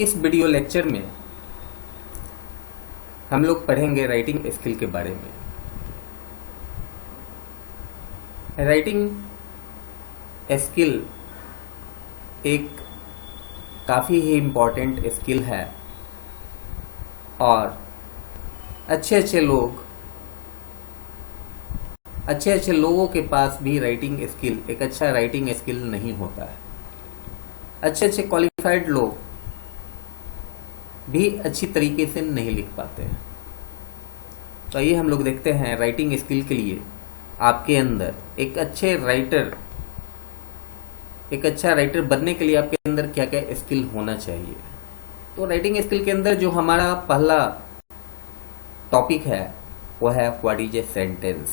इस video lecture में हम लोग पढ़ेंगे राइटिंग स्किल के बारे में। राइटिंग स्किल एक काफ़ी ही इम्पॉर्टेंट स्किल है और अच्छे अच्छे लोगों के पास भी राइटिंग स्किल, एक अच्छा राइटिंग स्किल नहीं होता है। अच्छे क्वालिफाइड लोग भी अच्छी तरीके से नहीं लिख पाते हैं। तो आइए हम लोग देखते हैं राइटिंग स्किल के लिए आपके अंदर एक अच्छा राइटर बनने के लिए आपके अंदर क्या क्या स्किल होना चाहिए। तो राइटिंग स्किल के अंदर जो हमारा पहला टॉपिक है वो है what is a sentence.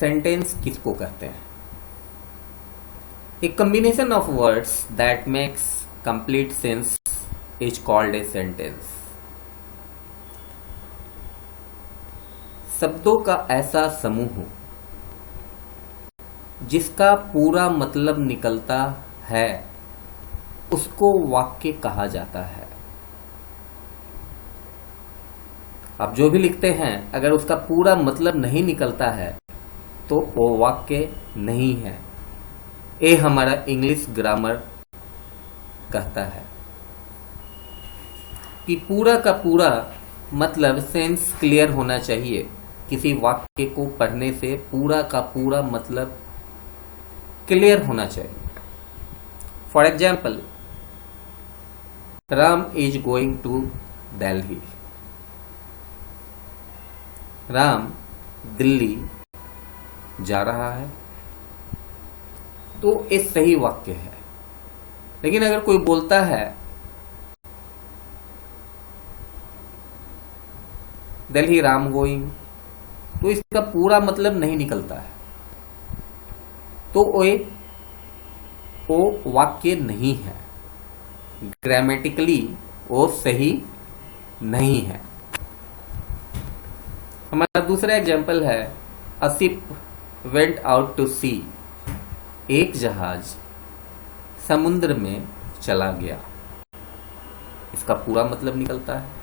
Sentence किसको कहते हैं? A combination of words that makes complete sense is called a sentence. शब्दों का ऐसा समूह जिसका पूरा मतलब निकलता है उसको वाक्य कहा जाता है। आप जो भी लिखते हैं अगर उसका पूरा मतलब नहीं निकलता है तो वो वाक्य नहीं है। ये हमारा इंग्लिश ग्रामर कहता है कि पूरा का पूरा मतलब सेंस क्लियर होना चाहिए। किसी वाक्य को पढ़ने से पूरा का पूरा मतलब क्लियर होना चाहिए। For example, Ram is going to Delhi. Ram Delhi जा रहा है, तो ये सही वाक्य है। लेकिन अगर कोई बोलता है दिल्ली राम गोइंग, तो इसका पूरा मतलब नहीं निकलता है, तो वो वाक्य नहीं है। ग्रामेटिकली वो सही नहीं है। हमारा दूसरा एग्जाम्पल है a ship went out to sea. एक जहाज समुद्र में चला गया, इसका पूरा मतलब निकलता है।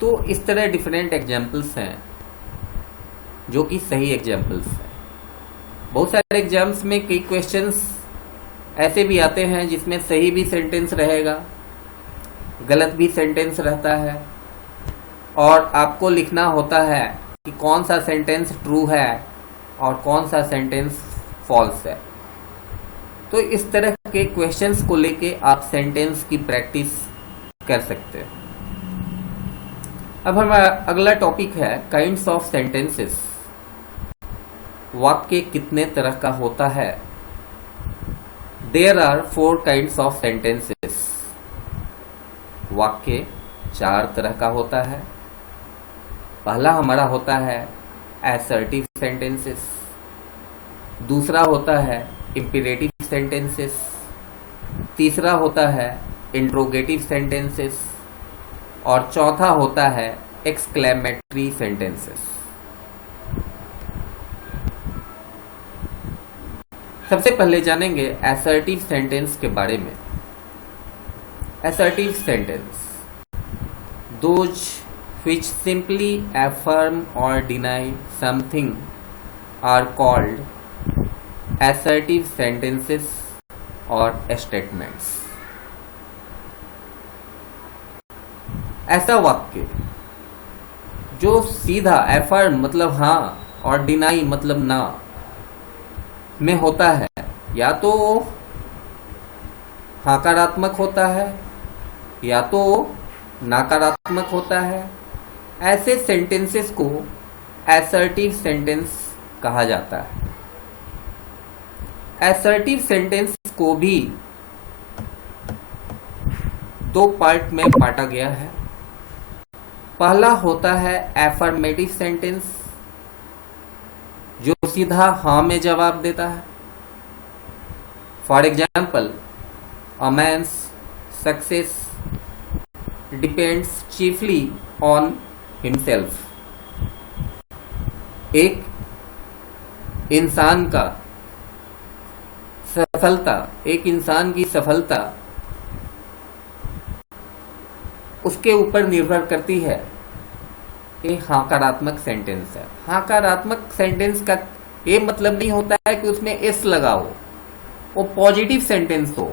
तो इस तरह डिफरेंट एग्जाम्पल्स हैं जो कि सही एग्जाम्पल्स हैं। बहुत सारे एग्जाम्स में कई क्वेश्चंस ऐसे भी आते हैं जिसमें सही भी सेंटेंस रहेगा, गलत भी सेंटेंस रहता है, और आपको लिखना होता है कि कौन सा सेंटेंस ट्रू है और कौन सा सेंटेंस फॉल्स है। तो इस तरह के क्वेश्चंस को लेके आप सेंटेंस की प्रैक्टिस कर सकते हैं। अब हमारा अगला टॉपिक है काइंड्स ऑफ सेंटेंसेस। वाक्य कितने तरह का होता है? There are 4 kinds of sentences. वाक्य 4 तरह का होता है। पहला हमारा होता है असर्टिव सेंटेंसेस, दूसरा होता है इंपेरेटिव सेंटेंसेस, तीसरा होता है इंट्रोगेटिव सेंटेंसेस, और चौथा होता है एक्सक्लेमेटरी सेंटेंसेस। सबसे पहले जानेंगे असर्टिव सेंटेंस के बारे में। Assertive sentence, those which simply affirm or deny something are called assertive sentences or statements। ऐसा वाक्य जो सीधा affirm मतलब हाँ और deny मतलब ना में होता है, या तो हकारात्मक होता है या तो नकारात्मक होता है, ऐसे सेंटेंसेस को असर्टिव सेंटेंस कहा जाता है। असर्टिव सेंटेंस को भी 2 पार्ट में बांटा गया है। पहला होता है एफर्मेटिव सेंटेंस, जो सीधा हाँ में जवाब देता है। For example, a man's success depends chiefly on himself. एक इंसान का सफलता, एक इंसान की सफलता उसके ऊपर निर्भर करती है। ये नकारात्मक सेंटेंस है। नकारात्मक सेंटेंस का ये मतलब नहीं होता है कि उसमें एस लगा हो, वो पॉजिटिव सेंटेंस हो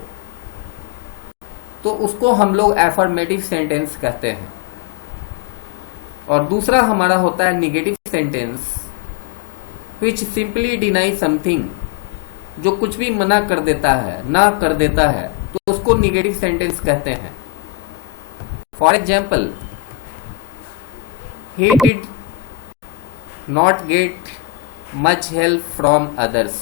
तो उसको हम लोग एफर्मेटिव सेंटेंस कहते हैं। और दूसरा हमारा होता है निगेटिव सेंटेंस, विच सिंपली डिनाई समथिंग, जो कुछ भी मना कर देता है, ना कर देता है, तो उसको निगेटिव सेंटेंस कहते हैं। For example, he did not get much help from others,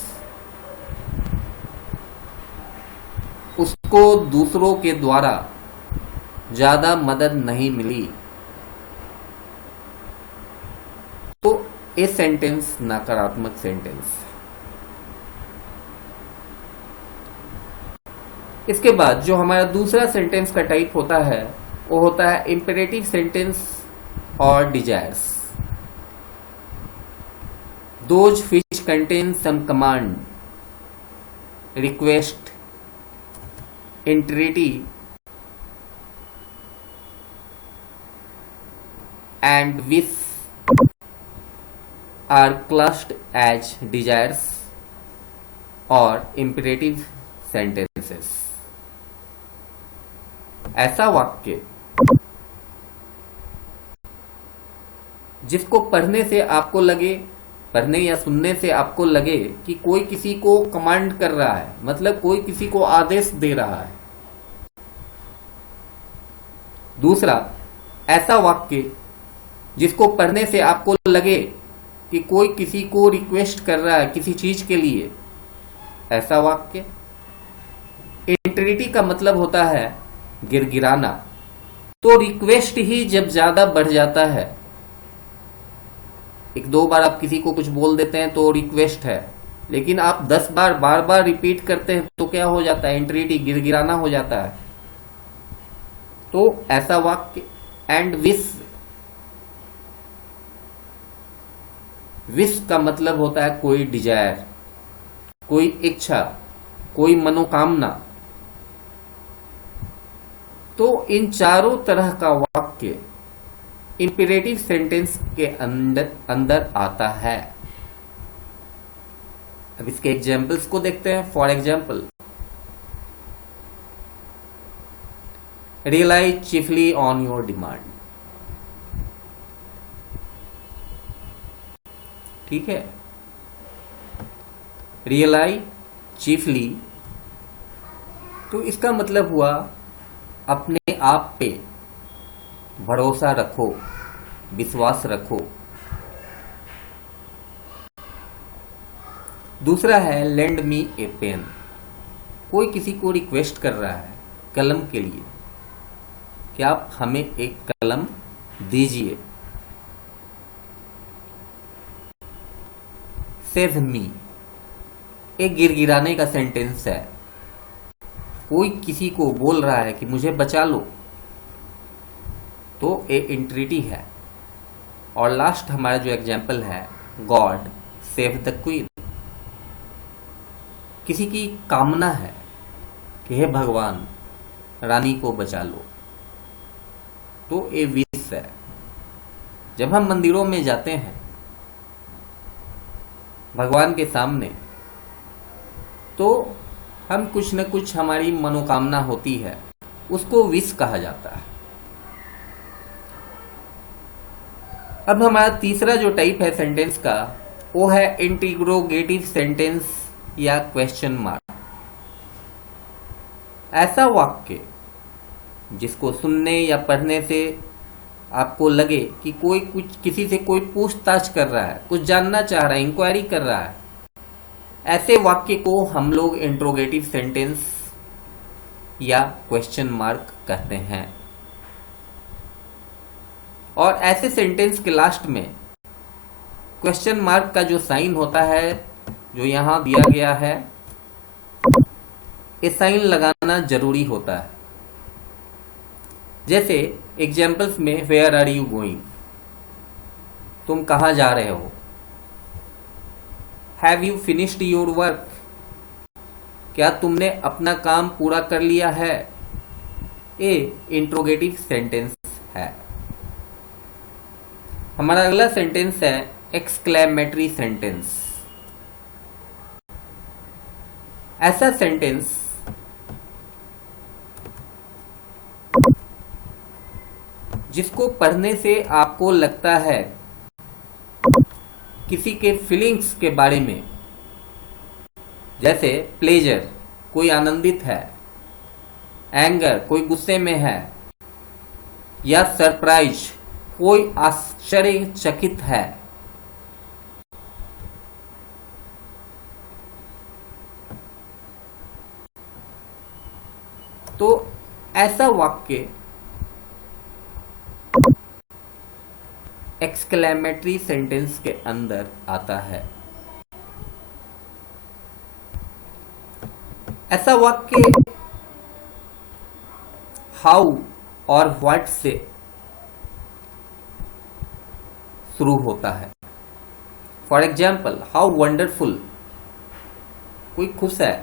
उसको दूसरों के द्वारा ज्यादा मदद नहीं मिली। तो ये सेंटेंस नकारात्मक सेंटेंस। इसके बाद जो हमारा दूसरा सेंटेंस का टाइप होता है वो होता है imperative sentence or desires, those which contain some command, request, entreaty and wish are classed as desires or imperative sentences। ऐसा वाक्य जिसको पढ़ने से आपको लगे, पढ़ने या सुनने से आपको लगे कि कोई किसी को कमांड कर रहा है, मतलब कोई किसी को आदेश दे रहा है। दूसरा, ऐसा वाक्य जिसको पढ़ने से आपको लगे कि कोई किसी को रिक्वेस्ट कर रहा है किसी चीज के लिए, ऐसा वाक्य। इंट्रिटी का मतलब होता है गिरगिराना। तो रिक्वेस्ट ही जब ज्यादा बढ़ जाता है, एक दो बार आप किसी को कुछ बोल देते हैं तो रिक्वेस्ट है, लेकिन आप 10 बार बार बार रिपीट करते हैं तो क्या हो जाता है, इंट्रिटी, गिरगिराना हो जाता है। तो ऐसा वाक्य। एंड विश, विश का मतलब होता है कोई डिजायर, कोई इच्छा, कोई मनोकामना। तो इन चारों तरह का वाक्य इंपेरेटिव सेंटेंस के अंदर आता है। अब इसके एग्जाम्पल्स को देखते हैं। For example, rely chiefly on your demand. ठीक है, रियलाई चीफली, तो इसका मतलब हुआ अपने आप पे भरोसा रखो, विश्वास रखो। दूसरा है लेंड मी ए पेन, कोई किसी को रिक्वेस्ट कर रहा है कलम के लिए कि आप हमें एक कलम दीजिए। सेव मी, एक गिरगिराने का सेंटेंस है, कोई किसी को बोल रहा है कि मुझे बचा लो, तो ए इंट्रिटी है। और लास्ट हमारा जो एग्जाम्पल है, गॉड सेव द क्वीन, किसी की कामना है कि हे भगवान रानी को बचा लो, तो ए विश है। जब हम मंदिरों में जाते हैं भगवान के सामने, तो हम कुछ न कुछ हमारी मनोकामना होती है, उसको विश कहा जाता है। अब हमारा तीसरा जो टाइप है सेंटेंस का, वो है इंटीग्रोगेटिव सेंटेंस या क्वेश्चन मार्क। ऐसा वाक्य जिसको सुनने या पढ़ने से आपको लगे कि कोई कुछ किसी से कोई पूछताछ कर रहा है, कुछ जानना चाह रहा है, इंक्वायरी कर रहा है, ऐसे वाक्य को हम लोग इंट्रोगेटिव सेंटेंस या क्वेश्चन मार्क कहते हैं। और ऐसे सेंटेंस के लास्ट में क्वेश्चन मार्क का जो साइन होता है, जो यहां दिया गया है, ये साइन लगाना जरूरी होता है। जैसे एग्जाम्पल्स में, वेयर आर यू गोइंग, तुम कहां जा रहे हो। Have you finished your work, क्या तुमने अपना काम पूरा कर लिया है? ए इंट्रोगेटिव सेंटेंस है। हमारा अगला सेंटेंस है एक्सक्लेमेटरी सेंटेंस। ऐसा सेंटेंस जिसको पढ़ने से आपको लगता है किसी के फीलिंग्स के बारे में, जैसे प्लेजर कोई आनंदित है, एंगर कोई गुस्से में है, या सरप्राइज कोई आश्चर्यचकित है। तो ऐसा वाक्य एक्सक्लेमेटरी सेंटेंस के अंदर आता है। ऐसा वाक्य हाउ और व्हाट से शुरू होता है। फॉर एग्जाम्पल, हाउ वंडरफुल, कोई खुश है,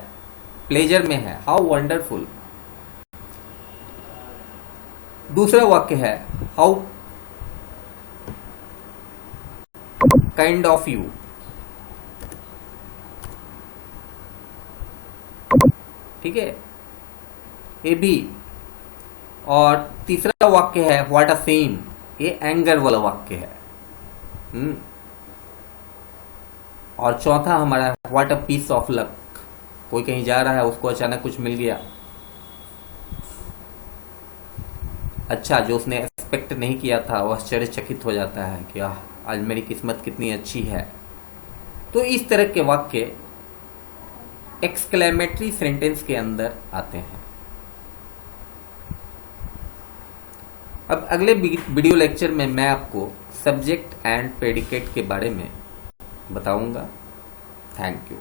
प्लेजर में है, हाउ वंडरफुल। दूसरा वाक्य है हाउ काइंड ऑफ यू। ठीक है, ये भी। और तीसरा वाक्य है व्हाट अ सेम, ये एंगर वाला वाक्य है। और चौथा हमारा what a piece of luck, कोई कहीं जा रहा है, उसको अचानक कुछ मिल गया अच्छा, जो उसने एक्सपेक्ट नहीं किया था, वह आश्चर्यचकित हो जाता है कि आज मेरी किस्मत कितनी अच्छी है। तो इस तरह के वाक्य एक्सक्लेमेटरी सेंटेंस के अंदर आते हैं। अब अगले वीडियो लेक्चर में मैं आपको सब्जेक्ट एंड प्रेडिकेट के बारे में बताऊंगा। Thank you.